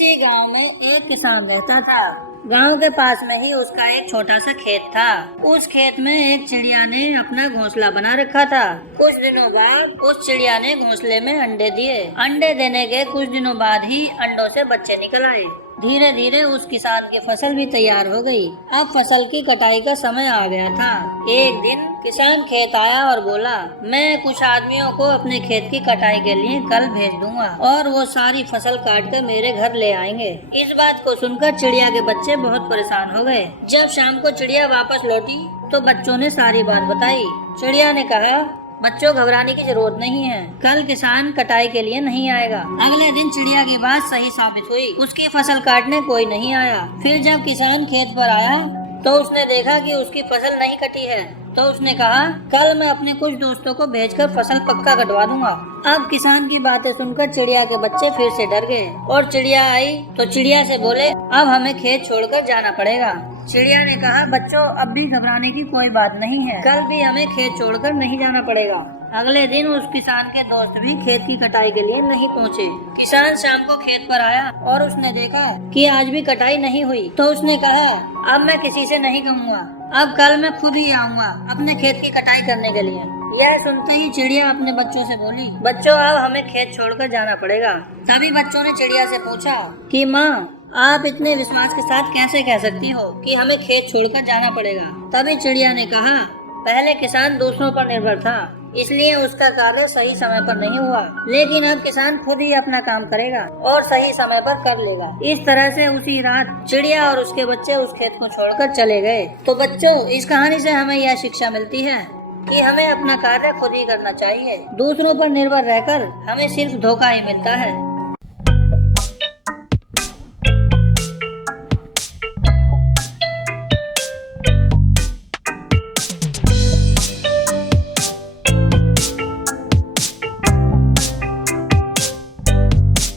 किसी गांव में एक किसान रहता था। गांव के पास में ही उसका एक छोटा सा खेत था। उस खेत में एक चिड़िया ने अपना घोंसला बना रखा था। कुछ दिनों बाद उस चिड़िया ने घोंसले में अंडे दिए। अंडे देने के कुछ दिनों बाद ही अंडों से बच्चे निकल आए। धीरे धीरे उस किसान की फसल भी तैयार हो गई। अब फसल की कटाई का समय आ गया था। एक दिन किसान खेत आया और बोला, मैं कुछ आदमियों को अपने खेत की कटाई के लिए कल भेज दूंगा और वो सारी फसल काट कर मेरे घर ले आएंगे। इस बात को सुनकर चिड़िया के बच्चे बहुत परेशान हो गए। जब शाम को चिड़िया वापस लौटी तो बच्चों ने सारी बात बताई। चिड़िया ने कहा, बच्चों घबराने की जरूरत नहीं है, कल किसान कटाई के लिए नहीं आएगा। अगले दिन चिड़िया की बात सही साबित हुई। उसकी फसल काटने कोई नहीं आया। फिर जब किसान खेत पर आया तो उसने देखा कि उसकी फसल नहीं कटी है। तो उसने कहा, कल मैं अपने कुछ दोस्तों को भेजकर फसल पक्का कटवा दूंगा। अब किसान की बातें सुनकर चिड़िया के बच्चे फिर से डर गए और चिड़िया आई तो चिड़िया से बोले, अब हमें खेत छोड़कर जाना पड़ेगा। चिड़िया ने कहा, बच्चों अब भी घबराने की कोई बात नहीं है, कल भी हमें खेत छोड़कर नहीं जाना पड़ेगा। अगले दिन उस किसान के दोस्त भी खेत की कटाई के लिए नहीं पहुँचे। किसान शाम को खेत पर आया और उसने देखा कि आज भी कटाई नहीं हुई। तो उसने कहा, अब मैं किसी से नहीं कहूँगा, अब कल मैं खुद ही आऊँगा अपने खेत की कटाई करने के लिए। यह सुनते ही चिड़िया अपने बच्चों से बोली, बच्चों अब हमें खेत छोड़कर जाना पड़ेगा। तभी बच्चों ने चिड़िया से पूछा कि माँ, आप इतने विश्वास के साथ कैसे कह सकती हो कि हमें खेत छोड़कर जाना पड़ेगा। तभी चिड़िया ने कहा, पहले किसान दूसरों पर निर्भर था, इसलिए उसका कार्य सही समय पर नहीं हुआ, लेकिन अब किसान खुद ही अपना काम करेगा और सही समय पर कर लेगा। इस तरह से उसी रात चिड़िया और उसके बच्चे उस खेत को छोड़कर चले गए। तो बच्चों, इस कहानी से हमें यह शिक्षा मिलती है कि हमें अपना कार्य खुद ही करना चाहिए। दूसरों पर निर्भर रहकर हमें सिर्फ धोखा ही मिलता है।